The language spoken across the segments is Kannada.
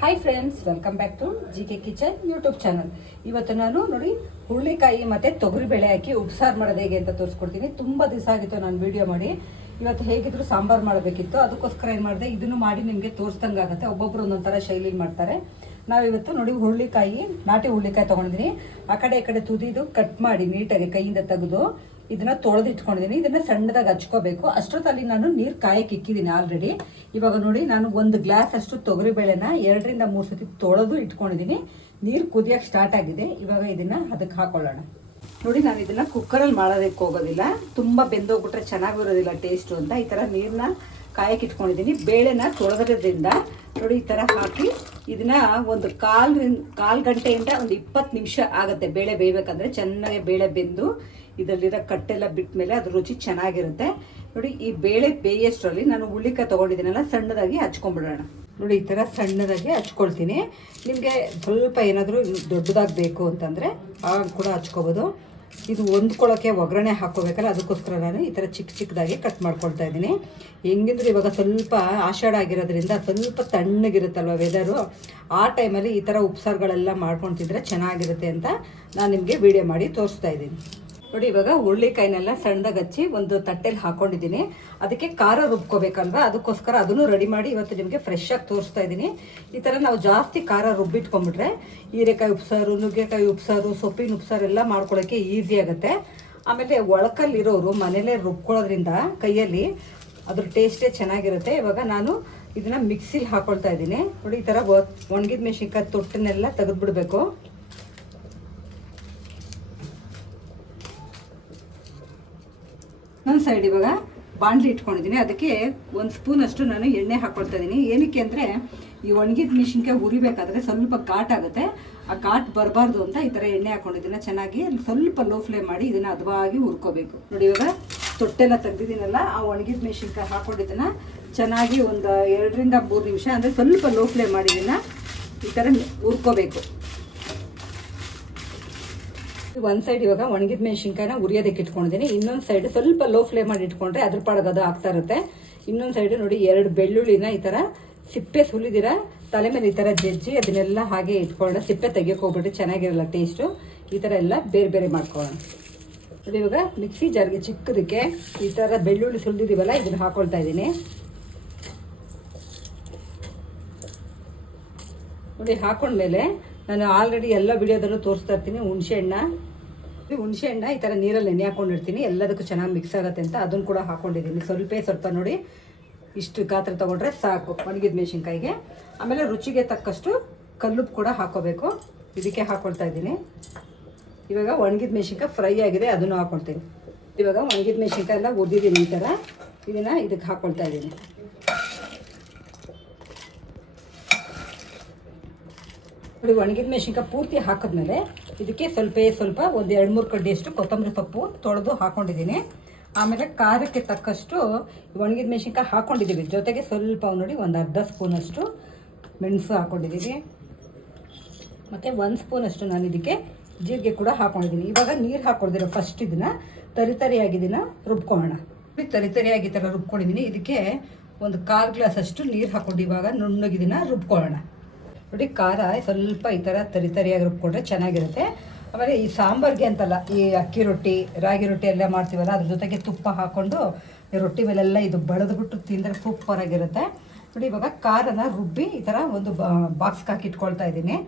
Hi friends welcome back to G K kitchen YouTube channel ಇವತ್ತು ನಾನು ನೋಡಿ ಹುರುಳಿಕಾಯಿ ಮತ್ತು ತೊಗರಿಬೇಳೆ ಹಾಕಿ ಉಪ್ಸಾರು ಮಾಡೋದು ಹೇಗೆ ಅಂತ ತೋರಿಸ್ಕೊಡ್ತೀನಿ. ತುಂಬ ದಿವಸ ಆಗಿತ್ತು ನಾನು ವಿಡಿಯೋ ಮಾಡಿ. ಇವತ್ತು ಹೇಗಿದ್ರು ಸಾಂಬಾರು ಮಾಡಬೇಕಿತ್ತು. ಅದಕ್ಕೋಸ್ಕರ ಏನು ಮಾಡಿದೆ, ಇದನ್ನು ಮಾಡಿ ನಿಮಗೆ ತೋರಿಸ್ದಂಗೆ ಆಗುತ್ತೆ. ಒಬ್ಬೊಬ್ರು ಒಂದೊಂಥರ ಶೈಲಿಲಿ ಮಾಡ್ತಾರೆ. ನಾವಿವತ್ತು ನೋಡಿ ಹುರುಳಿಕಾಯಿ, ನಾಟಿ ಹುರುಳಿಕಾಯಿ ತೊಗೊಂಡಿದ್ದೀನಿ ಆ ಕಡೆ, ಈ ಕಡೆ ತುದಿದು ಕಟ್ ಮಾಡಿ ನೀಟಾಗಿ ಕೈಯಿಂದ ತೆಗೆದು ಇದನ್ನ ತೊಳೆದು ಇಟ್ಕೊಂಡಿದ್ದೀನಿ ಇದನ್ನ ಸಣ್ಣದಾಗಿ ಹಚ್ಕೋಬೇಕು. ಅಷ್ಟೊತ್ತಲ್ಲಿ ನಾನು ನೀರು ಕಾಯಕ್ಕೆ ಇಕ್ಕಿದ್ದೀನಿ ಆಲ್ರೆಡಿ ಇವಾಗ ನೋಡಿ, ನಾನು ಒಂದು ಗ್ಲಾಸ್ ಅಷ್ಟು ತೊಗರಿ ಬೇಳೆನ ಎರಡರಿಂದ ಮೂರು ಸತಿ ತೊಳೆದು ಇಟ್ಕೊಂಡಿದ್ದೀನಿ ನೀರು ಕುದಿಯಕ್ಕೆ ಸ್ಟಾರ್ಟ್ ಆಗಿದೆ. ಇವಾಗ ಇದನ್ನ ಅದಕ್ಕೆ ಹಾಕೊಳ್ಳೋಣ. ನೋಡಿ, ನಾನು ಇದನ್ನ ಕುಕ್ಕರಲ್ಲಿ ಮಾಡೋದಕ್ಕೆ ಹೋಗೋದಿಲ್ಲ. ತುಂಬ ಬೆಂದೋಗ್ಬಿಟ್ರೆ ಚೆನ್ನಾಗಿರೋದಿಲ್ಲ ಟೇಸ್ಟು ಅಂತ. ಈ ಥರ ನೀರನ್ನ ಕಾಯಕ್ಕೆ ಇಟ್ಕೊಂಡಿದ್ದೀನಿ ಬೇಳೆನ ತೊಳೆದ್ರಿಂದ ನೋಡಿ, ಈ ಥರ ಹಾಕಿ ಇದನ್ನ ಒಂದು ಕಾಲ್ ಕಾಲು ಗಂಟೆಯಿಂದ ಒಂದು ಇಪ್ಪತ್ತು ನಿಮಿಷ ಆಗುತ್ತೆ ಬೇಳೆ ಬೇಯಬೇಕಂದ್ರೆ. ಚೆನ್ನಾಗಿ ಬೇಳೆ ಬೆಂದು ಇದರಲ್ಲಿರೋ ಕಟ್ಟೆಲ್ಲ ಬಿಟ್ಟ ಮೇಲೆ ಅದ್ರ ರುಚಿ ಚೆನ್ನಾಗಿರುತ್ತೆ. ನೋಡಿ, ಈ ಬೇಳೆ ಬೇಯಷ್ಟರಲ್ಲಿ ನಾನು ಹುಳ್ಳಿಕಾಯಿ ತೊಗೊಂಡಿದ್ದೀನಲ್ಲ, ಸಣ್ಣದಾಗಿ ಹಚ್ಕೊಂಡ್ಬಿಡೋಣ ನೋಡಿ, ಈ ಥರ ಸಣ್ಣದಾಗಿ ಹಚ್ಕೊಳ್ತೀನಿ. ನಿಮಗೆ ಸ್ವಲ್ಪ ಏನಾದರೂ ದೊಡ್ಡದಾಗಿ ಬೇಕು ಅಂತಂದರೆ ಆಗ ಕೂಡ ಹಚ್ಕೋಬೋದು. ಇದು ಹೊಂದ್ಕೊಳ್ಳೋಕ್ಕೆ ಒಗ್ಗರಣೆ ಹಾಕ್ಕೋಬೇಕಲ್ಲ, ಅದಕ್ಕೋಸ್ಕರ ನಾನು ಈ ಥರ ಚಿಕ್ಕ ಚಿಕ್ಕದಾಗಿ ಕಟ್ ಮಾಡ್ಕೊಳ್ತಾ ಇದ್ದೀನಿ. ಹೆಂಗಿದ್ರು ಇವಾಗ ಸ್ವಲ್ಪ ಆಷಾಢ ಆಗಿರೋದ್ರಿಂದ ಸ್ವಲ್ಪ ತಣ್ಣಗಿರುತ್ತಲ್ವ ವೆದರು ಆ ಟೈಮಲ್ಲಿ ಈ ಥರ ಉಪ್ಸಾರುಗಳೆಲ್ಲ ಮಾಡ್ಕೊಳ್ತಿದ್ರೆ ಚೆನ್ನಾಗಿರುತ್ತೆ ಅಂತ ನಾನು ನಿಮಗೆ ವಿಡಿಯೋ ಮಾಡಿ ತೋರಿಸ್ತಾ ಇದ್ದೀನಿ. ನೋಡಿ, ಇವಾಗ ಹುರುಳಿಕಾಯಿನೆಲ್ಲ ಸಣ್ಣದಾಗ ಹಚ್ಚಿ ಒಂದು ತಟ್ಟೆಲಿ ಹಾಕೊಂಡಿದ್ದೀನಿ. ಅದಕ್ಕೆ ಖಾರ ರುಬ್ಕೋಬೇಕಲ್ವಾ? ಅದಕ್ಕೋಸ್ಕರ ಅದನ್ನು ರೆಡಿ ಮಾಡಿ ಇವತ್ತು ನಿಮಗೆ ಫ್ರೆಶ್ ಆಗಿ ತೋರಿಸ್ತಾ ಇದ್ದೀನಿ. ಈ ಥರ ನಾವು ಜಾಸ್ತಿ ಖಾರ ರುಬ್ಬಿಟ್ಕೊಂಡ್ಬಿಟ್ರೆ ಹೀರೆಕಾಯಿ ಉಪ್ಸಾರು, ನುಗ್ಗೆಕಾಯಿ ಉಪ್ಸಾರು, ಸೊಪ್ಪಿನ ಉಪ್ಸಾರು ಎಲ್ಲ ಮಾಡ್ಕೊಳ್ಳೋಕ್ಕೆ ಈಸಿ ಆಗುತ್ತೆ. ಆಮೇಲೆ ಒಳಕಲ್ಲಿರೋರು ಮನೇಲೇ ರುಬ್ಕೊಳ್ಳೋದ್ರಿಂದ ಕೈಯಲ್ಲಿ ಅದ್ರ ಟೇಸ್ಟೇ ಚೆನ್ನಾಗಿರುತ್ತೆ. ಇವಾಗ ನಾನು ಇದನ್ನು ಮಿಕ್ಸಿಲಿ ಹಾಕೊಳ್ತಾ ಇದ್ದೀನಿ. ನೋಡಿ, ಈ ಥರ ಒಣಗಿದ ಮೆಣಸಿನ್ಕಾಯಿ ತೊಟ್ಟನ್ನೆಲ್ಲ ತೆಗೆದ್ಬಿಡ್ಬೇಕು. ಇನ್ನೊಂದು ಸೈಡ್ ಇವಾಗ ಬಾಣಲಿ ಇಟ್ಕೊಂಡಿದ್ದೀನಿ. ಅದಕ್ಕೆ ಒಂದು ಸ್ಪೂನ್ ಅಷ್ಟು ನಾನು ಎಣ್ಣೆ ಹಾಕ್ಕೊಳ್ತಾ ಇದ್ದೀನಿ ಏನಕ್ಕೆ ಅಂದರೆ ಈ ಒಣಗಿದ ಮೆಣಸಿನ್ಕಾಯಿ ಹುರಿಬೇಕಾದ್ರೆ ಸ್ವಲ್ಪ ಆಗುತ್ತೆ. ಆ ಘಾಟ್ ಬರಬಾರ್ದು ಅಂತ ಈ ಥರ ಎಣ್ಣೆ ಹಾಕ್ಕೊಂಡಿದ್ದೀನಿ ಚೆನ್ನಾಗಿ ಸ್ವಲ್ಪ ಲೋ ಫ್ಲೇಮ್ ಮಾಡಿ ಇದನ್ನು ಅದವಾಗಿ ಹುರ್ಕೋಬೇಕು. ನೋಡಿ ಇವಾಗ ತೊಟ್ಟೆಲ್ಲ ತೆಗ್ದಿದ್ದೀನಲ್ಲ, ಆ ಒಣಗಿದ ಮೆಣಸಿನ್ಕಾಯಿ ಹಾಕ್ಕೊಂಡಿದ್ದನ್ನು ಚೆನ್ನಾಗಿ ಒಂದು ಎರಡರಿಂದ ಮೂರು ನಿಮಿಷ, ಅಂದರೆ ಸ್ವಲ್ಪ ಲೋ ಫ್ಲೇಮ್ ಮಾಡಿ ಇದನ್ನು ಈ ಥರ ಹುರ್ಕೋಬೇಕು. ಒಂದು ಸೈಡ್ ಇವಾಗ ಒಣಗಿದ ಮೆಣಸಿನ್ಕಾಯಿನ ಉರಿಯೋದಕ್ಕೆ ಇಟ್ಕೊಂಡಿದ್ದೀನಿ. ಇನ್ನೊಂದು ಸೈಡ್ ಸ್ವಲ್ಪ ಲೋ ಫ್ಲೇಮ್ ಮಾಡಿ ಇಟ್ಕೊಂಡ್ರೆ ಅದ್ರ ಪಾಡಗದು ಆಗ್ತಾ ಇರುತ್ತೆ. ಇನ್ನೊಂದು ಸೈಡ್ ನೋಡಿ ಎರಡು ಬೆಳ್ಳುಳ್ಳಿನ ಈ ಥರ ಸಿಪ್ಪೆ ಸುಲಿದಿರ, ತಲೆ ಮೇಲೆ ಈ ಥರ ಜಜ್ಜಿ ಅದನ್ನೆಲ್ಲ ಹಾಗೆ ಇಟ್ಕೊಂಡು ಸಿಪ್ಪೆ ತೆಗಿಯೋಕೆ ಹೋಗ್ಬಿಟ್ಟು ಚೆನ್ನಾಗಿರಲ್ಲ ಟೇಸ್ಟು ಈ ಥರ ಎಲ್ಲ ಬೇರೆ ಬೇರೆ ಮಾಡ್ಕೊಳ್ಳೋಣ. ನೋಡಿ ಇವಾಗ ಮಿಕ್ಸಿ ಜಾರ್ಗೆ ಚಿಕ್ಕದಕ್ಕೆ ಈ ಥರ ಬೆಳ್ಳುಳ್ಳಿ ಸುಲಿದಿದ್ದೀವಲ್ಲ ಇದನ್ನು ಹಾಕೊಳ್ತಾ ಇದ್ದೀನಿ. ನೋಡಿ ಹಾಕೊಂಡ್ಮೇಲೆ ನಾನು ಆಲ್ರೆಡಿ ಎಲ್ಲ ವಿಡಿಯೋದಲ್ಲೂ ತೋರಿಸ್ತಾ ಇರ್ತೀನಿ. ಹುಣಸೆಹಣ್ಣು ಹುಣಸೆ ಹಣ್ಣ, ಈ ಥರ ನೀರಲ್ಲಿ ನೆನೆ ಹಾಕೊಂಡಿರ್ತೀನಿ ಎಲ್ಲದಕ್ಕೂ ಚೆನ್ನಾಗಿ ಮಿಕ್ಸ್ ಆಗುತ್ತೆ ಅಂತ ಅದನ್ನು ಕೂಡ ಹಾಕೊಂಡಿದ್ದೀನಿ. ಸ್ವಲ್ಪ ಸ್ವಲ್ಪ ನೋಡಿ. ಇಷ್ಟು ಗಾತ್ರ ತೊಗೊಂಡ್ರೆ ಸಾಕು, ಒಣಗಿದ ಮೆಣಸಿನ್ಕಾಯಿಗೆ. ಆಮೇಲೆ ರುಚಿಗೆ ತಕ್ಕಷ್ಟು ಕಲ್ಲುಪ್ಪು ಕೂಡ ಹಾಕೋಬೇಕು. ಇದಕ್ಕೆ ಹಾಕೊಳ್ತಾ ಇದ್ದೀನಿ. ಇವಾಗ ಒಣಗಿದ ಮೆಣಸಿನ್ಕಾಯಿ ಫ್ರೈ ಆಗಿದೆ, ಅದನ್ನು ಹಾಕೊಳ್ತೀನಿ. ಇವಾಗ ಒಣಗಿದ ಮೆಣಸಿನ್ಕಾಯಿ ಎಲ್ಲ ಉದ್ದಿದ್ದೀನಿ ಈ ಥರ ಇದನ್ನು ಇದಕ್ಕೆ ಹಾಕ್ಕೊಳ್ತಾ ಇದ್ದೀನಿ. ನೋಡಿ, ಒಣಗಿದ ಮೆಣಸಿನ್ಕಾಯಿ ಪೂರ್ತಿ ಹಾಕಿದ್ಮೇಲೆ ಇದಕ್ಕೆ ಸ್ವಲ್ಪ ಸ್ವಲ್ಪ ಒಂದು ಎರಡು ಮೂರು ಕಡ್ಡಿಯಷ್ಟು ಕೊತ್ತಂಬರಿ ಸೊಪ್ಪು ತೊಳೆದು ಹಾಕೊಂಡಿದ್ದೀನಿ. ಆಮೇಲೆ ಖಾರಕ್ಕೆ ತಕ್ಕಷ್ಟು ಒಣಗಿದ ಮೆಣಸಿನ್ಕಾಯಿ ಹಾಕ್ಕೊಂಡಿದ್ದೀವಿ ಜೊತೆಗೆ ಸ್ವಲ್ಪ ನೋಡಿ, ಒಂದು ಅರ್ಧ ಸ್ಪೂನಷ್ಟು ಮೆಣಸು ಹಾಕ್ಕೊಂಡಿದ್ದೀವಿ ಮತ್ತು ಒಂದು ಸ್ಪೂನಷ್ಟು ನಾನು ಇದಕ್ಕೆ ಜೀರಿಗೆ ಕೂಡ ಹಾಕ್ಕೊಂಡಿದ್ದೀನಿ ಇವಾಗ ನೀರು ಹಾಕ್ಕೊಳ್ದಿರೋ ಫಸ್ಟ್ ಇದನ್ನು ತರಿ ತರಿಯಾಗಿದ್ದೀನ ರುಬ್ಕೊಳ್ಳೋಣ. ತರಿ ತರಿಯಾಗಿ ಥರ ರುಬ್ಕೊಂಡಿದ್ದೀನಿ. ಇದಕ್ಕೆ ಒಂದು ಕಾಲು ಗ್ಲಾಸ್ ಅಷ್ಟು ನೀರು ಹಾಕ್ಕೊಂಡು ಇವಾಗ ನುಣ್ಣಗಿದಿನ ರುಬ್ಕೊಳ್ಳೋಣ. ನೋಡಿ, ಖಾರ, ಸ್ವಲ್ಪ ಈ ಥರ ತರಿ ತರಿಯಾಗಿ ರುಬ್ಕೊಂಡ್ರೆ ಚೆನ್ನಾಗಿರುತ್ತೆ. ಆಮೇಲೆ ಈ ಸಾಂಬಾರ್ಗೆ ಅಂತಲ್ಲ, ಈ ಅಕ್ಕಿ ರೊಟ್ಟಿ, ರಾಗಿ ರೊಟ್ಟಿ ಎಲ್ಲ ಮಾಡ್ತೀವಲ್ಲ, ಅದ್ರ ಜೊತೆಗೆ ತುಪ್ಪ ಹಾಕ್ಕೊಂಡು ಈ ರೊಟ್ಟಿ ಮೇಲೆಲ್ಲ ಇದು ಬಳೆದ್ಬಿಟ್ಟು ತಿಂದರೆ ಸೂಪರಾಗಿರುತ್ತೆ ನೋಡಿ, ಇವಾಗ ಖಾರನ ರುಬ್ಬಿ ಈ ಥರ ಒಂದು ಬಾಕ್ಸ್ಗೆ ಹಾಕಿ ಇಟ್ಕೊಳ್ತಾ ಇದ್ದೀನಿ.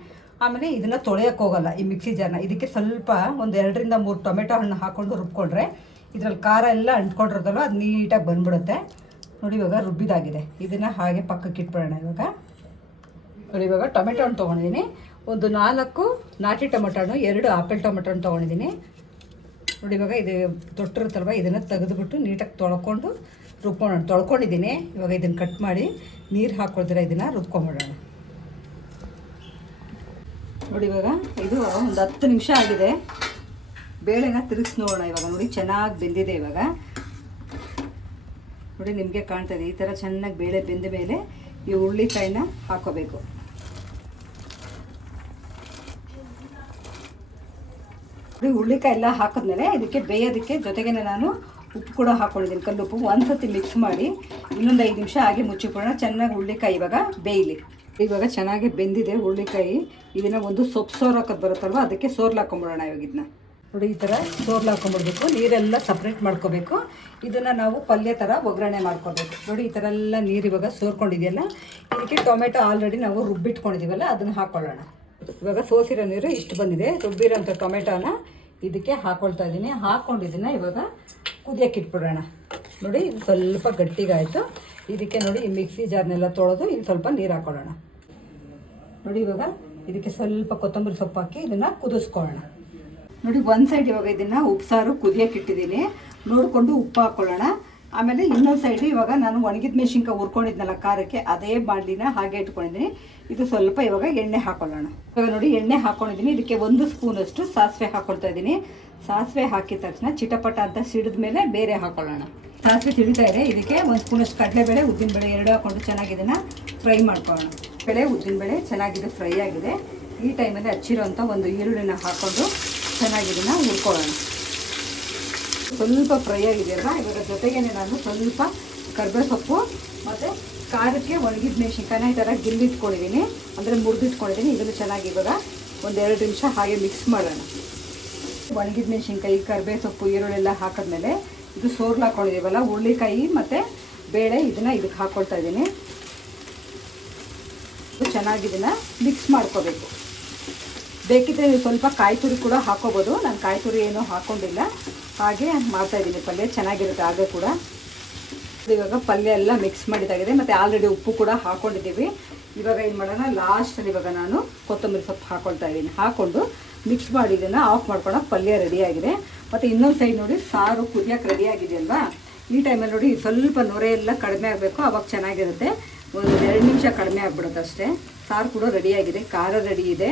ಆಮೇಲೆ ಇದನ್ನು ತೊಳೆಯೋಕೆ ಹೋಗಲ್ಲ, ಈ ಮಿಕ್ಸಿ ಜಾರ್ನ. ಇದಕ್ಕೆ ಸ್ವಲ್ಪ ಒಂದು ಎರಡರಿಂದ ಮೂರು ಟೊಮೆಟೊ ಹಣ್ಣು ಹಾಕ್ಕೊಂಡು ರುಬ್ಕೊಂಡ್ರೆ ಇದರಲ್ಲಿ ಖಾರ ಎಲ್ಲ ಅಂಟ್ಕೊಂಡಿರೋದಲ್ಲ ಅದು ನೀಟಾಗಿ ಬಂದ್ಬಿಡುತ್ತೆ. ನೋಡಿ, ಇವಾಗ ರುಬ್ಬಿದಾಗಿದೆ. ಇದನ್ನು ಹಾಗೆ ಪಕ್ಕಕ್ಕೆ ಇಟ್ಬಿಡೋಣ ಇವಾಗ. ನೋಡಿ, ಇವಾಗ ಟೊಮೆಟೊ ಹಣ್ಣು ತೊಗೊಂಡಿದ್ದೀನಿ. ಒಂದು ನಾಲ್ಕು ನಾಟಿ ಟೊಮೆಟೊ ಹಣ್ಣು, ಎರಡು ಆಪಲ್ ಟೊಮೆಟೊ ಹಣ್ಣು ತೊಗೊಂಡಿದ್ದೀನಿ. ನೋಡಿ, ಇವಾಗ ಇದು ತೊಟ್ಟಿರುತ್ತಲ್ವ, ಇದನ್ನು ತೆಗೆದುಬಿಟ್ಟು ನೀಟಾಗಿ ತೊಳ್ಕೊಂಡು ರುಬ್ಕೊಂಡು ತೊಳ್ಕೊಂಡಿದ್ದೀನಿ. ಇವಾಗ ಇದನ್ನು ಕಟ್ ಮಾಡಿ ನೀರು ಹಾಕ್ಕೊಳ್ದಿರ ಇದನ್ನು ರುಬ್ಕೊಂಬಿಡೋಣ. ನೋಡಿ, ಇವಾಗ ಇದು ಒಂದು ಹತ್ತು ನಿಮಿಷ ಆಗಿದೆ. ಬೇಳೆನ ತಿರುಗಿಸಿ ನೋಡೋಣ, ಇವಾಗ ನೋಡಿ, ಚೆನ್ನಾಗಿ ಬೆಂದಿದೆ ಇವಾಗ. ನೋಡಿ, ನಿಮಗೆ ಕಾಣ್ತಾ ಇದೆ, ಈ ಥರ ಚೆನ್ನಾಗಿ ಬೇಳೆ ಬೆಂದ ಮೇಲೆ ಈ ಹುರುಳಿಕಾಯಿನ ಹಾಕೋಬೇಕು. ನೋಡಿ, ಹುರುಳಿಕಾಯಿ ಎಲ್ಲ ಹಾಕಿದ್ಮೇಲೆ ಇದಕ್ಕೆ ಬೇಯೋದಕ್ಕೆ ಜೊತೆಗೆ ನಾನು ಉಪ್ಪು ಕೂಡ ಹಾಕ್ಕೊಂಡಿದ್ದೀನಿ ಕಲ್ಲುಪ್ಪು ಒಂದು ಸತಿ ಮಿಕ್ಸ್ ಮಾಡಿ ಇನ್ನೊಂದು ಐದು ನಿಮಿಷ ಹಾಗೆ ಮುಚ್ಚಿಕೊಳ್ಳೋಣ. ಚೆನ್ನಾಗಿ ಹುರುಳಿಕಾಯಿ ಇವಾಗ ಬೇಯಲಿ. ಇವಾಗ ಚೆನ್ನಾಗಿ ಬೆಂದಿದೆ ಹುರುಳಿಕಾಯಿ. ಇದನ್ನು ಒಂದು ಸೊಪ್ಪು ಸೋರ್ ಬರುತ್ತಲ್ವ, ಅದಕ್ಕೆ ಸೋರ್ಲು ಹಾಕೊಂಬಿಡೋಣ ಇವಾಗ ಇದನ್ನ ನೋಡಿ, ಈ ಥರ ಸೋರ್ಲು ಹಾಕೊಂಬಿಡ್ಬೇಕು. ನೀರೆಲ್ಲ ಸಪ್ರೇಟ್ ಮಾಡ್ಕೋಬೇಕು. ಇದನ್ನು ನಾವು ಪಲ್ಯ ಥರ ಒಗ್ಗರಣೆ ಮಾಡ್ಕೋಬೇಕು ನೋಡಿ, ಈ ಥರ ಎಲ್ಲ ನೀರು ಇವಾಗ ಸೋರ್ಕೊಂಡಿದೆಯಲ್ಲ, ಇದಕ್ಕೆ ಟೊಮೆಟೊ ಆಲ್ರೆಡಿ ನಾವು ರುಬ್ಬಿಟ್ಕೊಂಡಿದ್ದೀವಲ್ಲ ಅದನ್ನು ಹಾಕೊಳ್ಳೋಣ. ಇವಾಗ ಸೋಸಿರೋ ನೀರು ಇಷ್ಟು ಬಂದಿದೆ. ರುಬ್ಬಿರೋಂಥ ಟೊಮೆಟೋನ ಇದಕ್ಕೆ ಹಾಕೊಳ್ತಾ ಇದ್ದೀನಿ. ಹಾಕ್ಕೊಂಡಿದ್ದನ್ನ ಇವಾಗ ಕುದಿಯಕ್ಕೆ ಇಟ್ಬಿಡೋಣ. ನೋಡಿ, ಇದು ಸ್ವಲ್ಪ ಗಟ್ಟಿಗಾಯಿತು. ಇದಕ್ಕೆ ನೋಡಿ, ಈ ಮಿಕ್ಸಿ ಜಾರ್ನೆಲ್ಲ ತೊಳೆದು ಇಲ್ಲಿ ಸ್ವಲ್ಪ ನೀರು ಹಾಕೊಳ್ಳೋಣ. ನೋಡಿ, ಇವಾಗ ಇದಕ್ಕೆ ಸ್ವಲ್ಪ ಕೊತ್ತಂಬರಿ ಸೊಪ್ಪು ಹಾಕಿ ಇದನ್ನು ಕುದಿಸ್ಕೊಳ್ಳೋಣ. ನೋಡಿ, ಒಂದು ಸೈಡ್ ಇವಾಗ ಇದನ್ನು ಉಪ್ಸಾರು ಕುದಿಯಕ್ಕೆ ಇಟ್ಟಿದ್ದೀನಿ. ನೋಡಿಕೊಂಡು ಉಪ್ಪು ಹಾಕ್ಕೊಳ್ಳೋಣ ಆಮೇಲೆ ಇನ್ನೊಂದು ಸೈಡ್ ಇವಾಗ ನಾನು ಒಣಗಿದ ಮೆಣಸಿನ್ಕಾಯಿ ಹುರ್ಕೊಂಡಿದ್ನಲ್ಲ ಖಾರಕ್ಕೆ, ಅದೇ ಬಾಣಲಿನ ಹಾಗೆ ಇಟ್ಕೊಂಡಿದ್ದೀನಿ. ಇದು ಸ್ವಲ್ಪ ಇವಾಗ ಎಣ್ಣೆ ಹಾಕೊಳ್ಳೋಣ. ಇವಾಗ ನೋಡಿ ಎಣ್ಣೆ ಹಾಕೊಂಡಿದ್ದೀನಿ. ಇದಕ್ಕೆ ಒಂದು ಸ್ಪೂನಷ್ಟು ಸಾಸಿವೆ ಹಾಕೊಳ್ತಾ ಇದ್ದೀನಿ. ಸಾಸಿವೆ ಹಾಕಿದ ತಕ್ಷಣ ಚಿಟಪಟ ಅಂತ ಸಿಡಿದ ಮೇಲೆ ಬೇರೆ ಹಾಕೊಳ್ಳೋಣ. ಸಾಸಿವೆ ಸಿಡಿತಾ ಇದೆ. ಇದಕ್ಕೆ ಒಂದು ಸ್ಪೂನಷ್ಟು ಕಡಲೆಬೇಳೆ, ಉದ್ದಿನಬೇಳೆ ಎರಡು ಹಾಕೊಂಡು ಚೆನ್ನಾಗಿ ಇದನ್ನು ಫ್ರೈ ಮಾಡ್ಕೊಳ್ಳೋಣ. ಬೇಳೆ ಉದ್ದಿನಬೇಳೆ ಚೆನ್ನಾಗಿದೆ, ಫ್ರೈ ಆಗಿದೆ. ಈ ಟೈಮಲ್ಲಿ ಹಚ್ಚಿರೋಂಥ ಒಂದು ಈರುಳ್ಳಿನ ಹಾಕ್ಕೊಂಡು ಚೆನ್ನಾಗಿ ಇದನ್ನು ಹುರ್ಕೊಳ್ಳೋಣ. ಸ್ವಲ್ಪ ಫ್ರೈ ಆಗಿದೆಯಲ್ಲ ಇವಾಗ ಜೊತೆಗೆ ನಾನು ಸ್ವಲ್ಪ ಕರ್ಬೇವು ಸೊಪ್ಪು ಮತ್ತು ಖಾರಕ್ಕೆ ಒಣಗಿದ ಮೆಣಸಿನ್ಕಾಯಿನ ಈ ಥರ ಗಿಲ್ಲಿಟ್ಕೊಂಡಿದ್ದೀನಿ. ಅಂದರೆ ಮುರಿದಿಟ್ಕೊಂಡಿದ್ದೀನಿ. ಇದನ್ನು ಚೆನ್ನಾಗಿ ಇವಾಗ ಒಂದೆರಡು ನಿಮಿಷ ಹಾಗೆ ಮಿಕ್ಸ್ ಮಾಡೋಣ. ಒಣಗಿದ ಮೆಣಸಿನ್ಕಾಯಿ ಕರ್ಬೇ ಸೊಪ್ಪು ಈರುಳ್ಳಿ ಎಲ್ಲ ಹಾಕಿದ್ಮೇಲೆ ಇದು ಸೋರ್ಲು ಹಾಕ್ಕೊಂಡಿದ್ದೀವಲ್ಲ ಹುರುಳಿಕಾಯಿ ಮತ್ತು ಬೇಳೆ ಇದನ್ನು ಇದಕ್ಕೆ ಹಾಕ್ಕೊಳ್ತಾ ಇದ್ದೀನಿ. ಇದು ಚೆನ್ನಾಗಿ ಇದನ್ನು ಮಿಕ್ಸ್ ಮಾಡ್ಕೋಬೇಕು. ಬೇಕಿದ್ರೆ ನೀವು ಸ್ವಲ್ಪ ಕಾಯಿ ತುರಿ ಕೂಡ ಹಾಕೋಬೋದು. ನಾನು ಕಾಯಿ ತುರಿ ಏನೂ ಹಾಕ್ಕೊಂಡಿಲ್ಲ ಹಾಗೆ ಮಾಡ್ತಾ ಇದ್ದೀನಿ. ಪಲ್ಯ ಚೆನ್ನಾಗಿರುತ್ತೆ, ಆಗ ಕೂಡ. ಇವಾಗ ಪಲ್ಯ ಎಲ್ಲ ಮಿಕ್ಸ್ ಮಾಡಿದಾಗಿದೆ ಮತ್ತು ಆಲ್ರೆಡಿ ಉಪ್ಪು ಕೂಡ ಹಾಕ್ಕೊಂಡಿದ್ದೀವಿ ಇವಾಗ ಏನು ಮಾಡೋಣ ಲಾಸ್ಟಲ್ಲಿ ಇವಾಗ ನಾನು ಕೊತ್ತಂಬರಿ ಸೊಪ್ಪು ಹಾಕ್ಕೊಳ್ತಾ ಇದ್ದೀನಿ. ಹಾಕ್ಕೊಂಡು ಮಿಕ್ಸ್ ಮಾಡಿ ಇದನ್ನು ಆಫ್ ಮಾಡ್ಕೊಳ್ಳೋ ಪಲ್ಯ ರೆಡಿಯಾಗಿದೆ ಮತ್ತು ಇನ್ನೊಂದು ಸೈಡ್ ನೋಡಿ, ಸಾರು ಕುದಿಯೋಕೆ ರೆಡಿಯಾಗಿದೆ ಅಲ್ವಾ ಈ ಟೈಮಲ್ಲಿ ನೋಡಿ, ಸ್ವಲ್ಪ ನೊರೆ ಎಲ್ಲ ಕಡಿಮೆ ಆಗಬೇಕು. ಅವಾಗ ಚೆನ್ನಾಗಿರುತ್ತೆ. ಒಂದು ಎರಡು ನಿಮಿಷ ಕಡಿಮೆ ಆಗ್ಬಿಡುತ್ತೆ ಅಷ್ಟೇ. ಸಾರು ಕೂಡ ರೆಡಿಯಾಗಿದೆ ಖಾರ ರೆಡಿ ಇದೆ.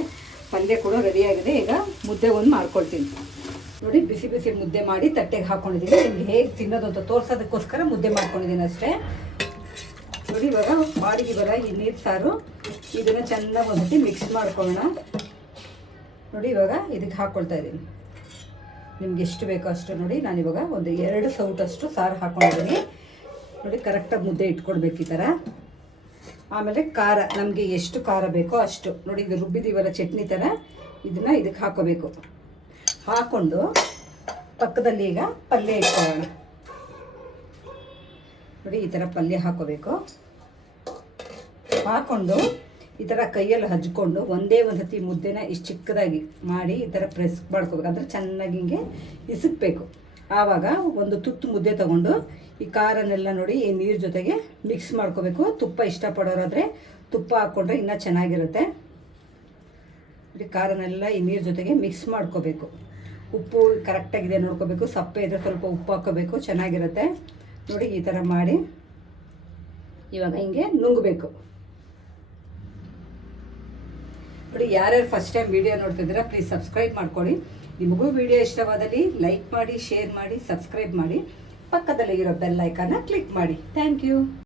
ಪಲ್ಯ ಕೂಡ ರೆಡಿಯಾಗಿದೆ ಈಗ ಮುದ್ದೆ ಒಂದು ಮಾಡ್ಕೊಳ್ತೀನಿ. ನೋಡಿ ಬಿಸಿ ಬಿಸಿ ಮುದ್ದೆ ಮಾಡಿ ತಟ್ಟೆಗೆ ಹಾಕೊಂಡಿದ್ದೀನಿ. ನಿಮ್ಗೆ ಹೇಗೆ ತಿನ್ನೋದು ಅಂತ ತೋರ್ಸೋದಕ್ಕೋಸ್ಕರ ಮುದ್ದೆ ಮಾಡ್ಕೊಂಡಿದ್ದೀನಿ ಅಷ್ಟೇ. ನೋಡಿ ಇವಾಗ ಮಾಡಿದೀವಲ್ಲ ಈ ನೀರು ಸಾರು. ಇದನ್ನು ಚೆನ್ನಾಗಿ ಒಂದ್ಸತಿ ಮಿಕ್ಸ್ ಮಾಡ್ಕೊಳ್ಳೋಣ. ನೋಡಿ ಇವಾಗ ಇದಕ್ಕೆ ಹಾಕ್ಕೊಳ್ತಾ ಇದ್ದೀನಿ. ನಿಮ್ಗೆ ಎಷ್ಟು ಬೇಕೋ ಅಷ್ಟು ನೋಡಿ ನಾನು ಇವಾಗ ಒಂದು ಎರಡು ಸೌಟಷ್ಟು ಸಾರು ಹಾಕ್ಕೊಂಡಿದ್ದೀನಿ ನೋಡಿ ಕರೆಕ್ಟಾಗಿ ಮುದ್ದೆ ಇಟ್ಕೊಡ್ಬೇಕು ಈ ಥರ ಆಮೇಲೆ ಖಾರ, ನಮಗೆ ಎಷ್ಟು ಖಾರ ಬೇಕೋ ಅಷ್ಟು. ನೋಡಿ ಇದು ರುಬ್ಬಿದೀವಲ್ಲ ಚಟ್ನಿ ಥರ ಇದನ್ನು ಇದಕ್ಕೆ ಹಾಕೋಬೇಕು. ಹಾಕ್ಕೊಂಡು ಪಕ್ಕದಲ್ಲಿ ಈಗ ಪಲ್ಯ ಇಟ್ಕೊಳ್ಳೋಣ. ನೋಡಿ, ಈ ಥರ ಪಲ್ಯ ಹಾಕೋಬೇಕು. ಹಾಕ್ಕೊಂಡು ಈ ಥರ ಕೈಯಲ್ಲಿ ಹಚ್ಕೊಂಡು ಒಂದೇ ಒಂದು ಸತಿ ಮುದ್ದೆನ ಇಷ್ಟು ಚಿಕ್ಕದಾಗಿ ಮಾಡಿ ಈ ಥರ ಪ್ರೆಸ್ ಮಾಡ್ಕೋಬೇಕು. ಅಂದರೆ ಚೆನ್ನಾಗಿ ಹಿಂಗೆ ಇಸುಕ್ಬೇಕು. ಆವಾಗ ಒಂದು ತುತ್ತು ಮುದ್ದೆ ತಗೊಂಡು ಈ ಖಾರನೆಲ್ಲ ನೋಡಿ ಈ ನೀರು ಜೊತೆಗೆ ಮಿಕ್ಸ್ ಮಾಡ್ಕೋಬೇಕು. ತುಪ್ಪ ಇಷ್ಟಪಡೋರಾದರೆ ತುಪ್ಪ ಹಾಕ್ಕೊಂಡ್ರೆ ಇನ್ನೂ ಚೆನ್ನಾಗಿರುತ್ತೆ. ಖಾರನೆಲ್ಲ ಈ ನೀರು ಜೊತೆಗೆ ಮಿಕ್ಸ್ ಮಾಡ್ಕೋಬೇಕು. ಉಪ್ಪು ಕರೆಕ್ಟಾಗಿದೆ ನೋಡ್ಕೋಬೇಕು. ಸಪ್ಪೆ ಇದ್ರೆ ಸ್ವಲ್ಪ ಉಪ್ಪು ಹಾಕೋಬೇಕು. ಚೆನ್ನಾಗಿರುತ್ತೆ. ನೋಡಿ ಈ ಥರ ಮಾಡಿ ಇವಾಗ ಹಿಂಗೆ ನುಂಗಬೇಕು. ನೋಡಿ, ಯಾರ್ಯಾರು ಫಸ್ಟ್ ಟೈಮ್ ವಿಡಿಯೋ ನೋಡ್ತಿದ್ದೀರಾ ಪ್ಲೀಸ್ ಸಬ್ಸ್ಕ್ರೈಬ್ ಮಾಡ್ಕೊಳ್ಳಿ. ನಿಮಗೂ ವಿಡಿಯೋ ಇಷ್ಟವಾದಲ್ಲಿ ಲೈಕ್ ಮಾಡಿ ಶೇರ್ ಮಾಡಿ ಸಬ್ಸ್ಕ್ರೈಬ್ ಮಾಡಿ. ಪಕ್ಕದಲ್ಲಿ ಇರೋ ಬೆಲ್ ಐಕಾನ ಕ್ಲಿಕ್ ಮಾಡಿ. Thank you